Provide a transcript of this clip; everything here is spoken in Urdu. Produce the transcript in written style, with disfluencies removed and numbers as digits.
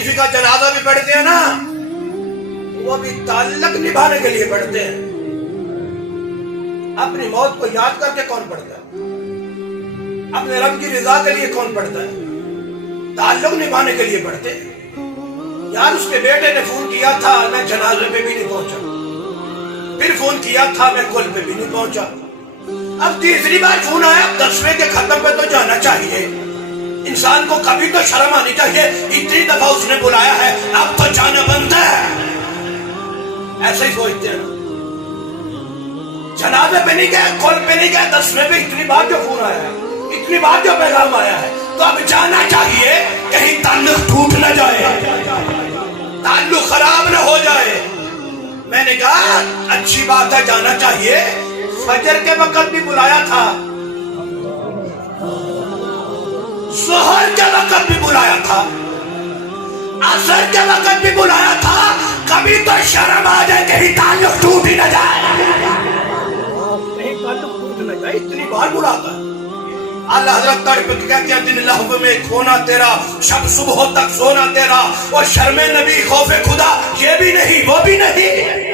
کسی کا جنازہ بھی پڑھتے ہیں نا وہ بھی تعلق نبھانے کے لیے پڑھتے ہیں. اپنی موت کو یاد کر کے کون پڑھتا ہے؟ اپنے رب کی رضا کے لیے کون پڑھتا ہے؟ تعلق نبھانے کے لیے پڑھتے ہیں. یار اس کے بیٹے نے فون کیا تھا میں جنازے پہ بھی نہیں پہنچا, پھر فون کیا تھا میں کل پہ بھی نہیں پہنچا, اب تیسری بار فون آیا 10ویں کے ختم پہ تو جانا چاہیے. انسان کو کبھی تو شرم آنی چاہیے, اتنی دفعہ اس نے بلایا ہے اب تو جانا بنتا ہے. ایسے ہی سوچتے ہیں نا, جنازے پہ نہیں گئے, کل پہ نہیں گئے, 10ویں پہ اتنی بار جو فون آیا ہے, اتنی بار جو پیغام آیا ہے, تو اب جانا چاہیے کہیں تعلق ٹوٹ نہ جائے, تعلق خراب نہ ہو جائے. میں نے کہا اچھی بات ہے جانا چاہیے. فجر کے وقت بھی بلایا تھا, ظہر کے وقت بھی بلایا تھا, عصر کے وقت بھی بلایا تھا. کبھی تو شرم آ جائے کہیں تعلق ٹوٹ ہی نہ جائے, کہیں تعلق ٹوٹ نہ جائے. اتنی بار بلاتا ہے. اللہ حضرت تڑپ کہتے ہیں دن لہو میں کھونا تیرا, شب صبح تک سونا تیرا, اور شرم نبی خوف خدا یہ بھی نہیں وہ بھی نہیں.